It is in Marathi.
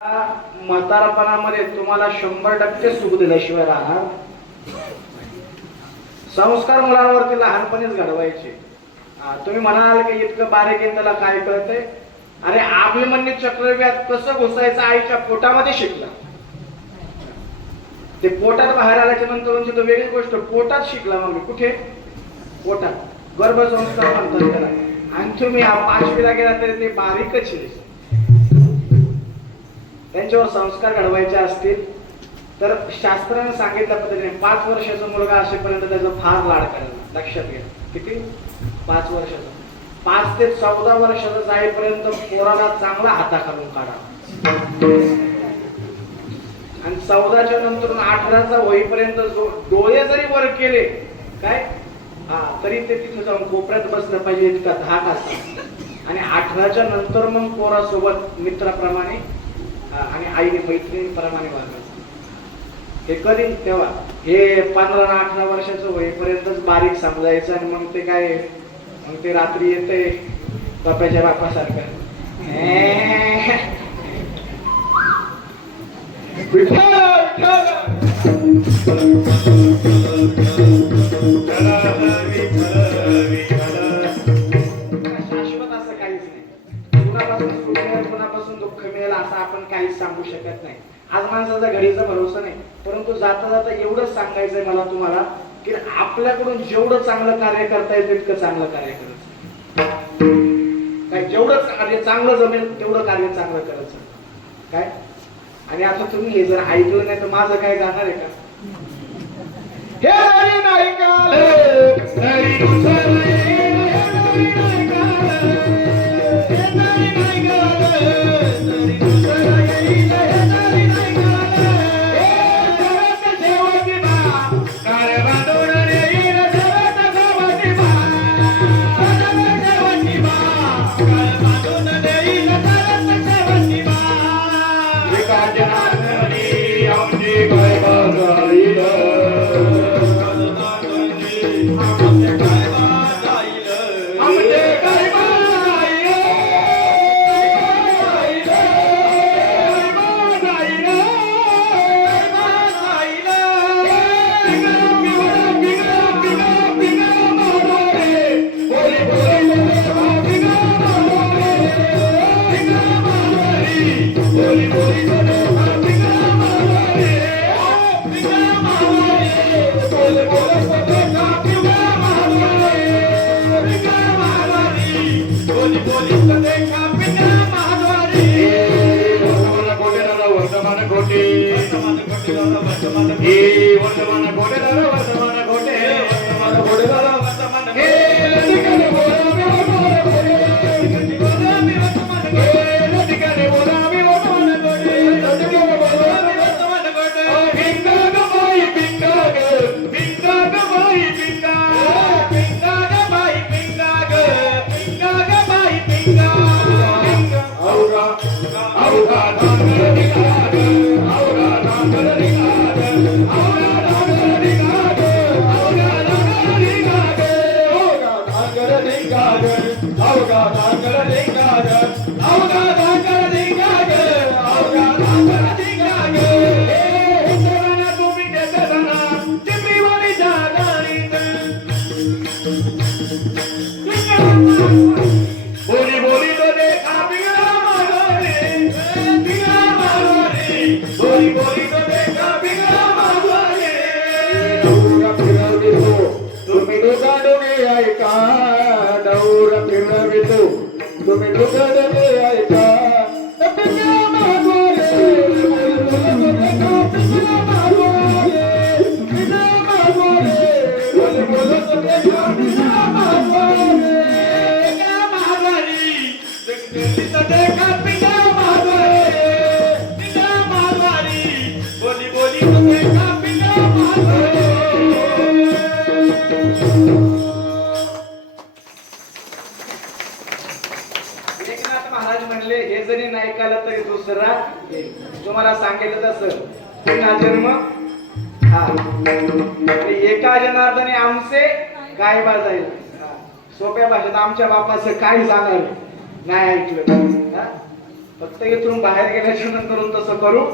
म्हातारपणामध्ये तुम्हाला 100% सुख दिल्याशिवाय राहणार. संस्कार मुलांवरती लहानपणीच घडवायचे. तुम्ही म्हणाल की इतकं बारीक आहे त्याला काय कळतंय? अरे अभिमन्यू चक्रव्यूहात कसं घुसायचं आईच्या पोटामध्ये शिकला. ते पोटात बाहेर आल्याच्या नंतर म्हणजे तो वेगळी गोष्ट. पोटात शिकला. मग कुठे? पोटात. गर्भसंस्कार म्हणतात त्याला. आणि तुम्ही 5वीला गेला तरी ते बारीकच आहे. त्यांच्यावर संस्कार घडवायचे असतील तर शास्त्राने सांगितल्या पद्धतीने 5 वर्षाचा मुलगा असेपर्यंत त्याचा फार लाड करायचा. लक्षात घ्या. किती? 5 वर्षाचा. 5 ते 14 वर्षाचा जाईपर्यंत पोराला चांगला हाताखालून काढा. आणि 14च्या नंतर 18चा होईपर्यंत डोळे जरी वर केले काय तरी ते तिथे जाऊन कोपऱ्यात बसलं पाहिजे इतका धाक असतो. आणि 18च्या नंतर मग पोरासोबत मित्राप्रमाणे आणि आईने मैत्रिणीप्रमाणे वागायचं. हे कधी? तेव्हा हे 15-18 वर्षाचं होईपर्यंतच बारीक समजायचं. आणि मग ते काय? मग ते रात्री येते बापाच्या बापासारखं. शाश्वत असं काहीच नाही. कुणापासून सुख मिळेल कुणापासून दुःख मिळेल असं आपण काहीच सांगू शकत नाही. आज माणसाचा घडीचा भरोसा नाही. परंतु जाता जाता एवढंच सांगायचंय मला तुम्हाला की आपल्याकडून जेवढं चांगलं कार्य करता येईल तितकं चांगलं कार्य करायचं. काय? जेवढं कार्य चांगलं जमेल तेवढं कार्य चांगलं करायचं. काय? आणि आता तुम्ही हे जर ऐकलं नाही तर माझं काय जाणार आहे का? हे नाही का तुम्हाला सांगितलं तसं पुन्हा जन्म एका जनार्दने आमचे काय बाजाईल. सोप्या भाषेत आमच्या बापाचं काय जाणार नाही ऐकलं. फक्त इथून बाहेर गेल्याच्या नंतर तसं करू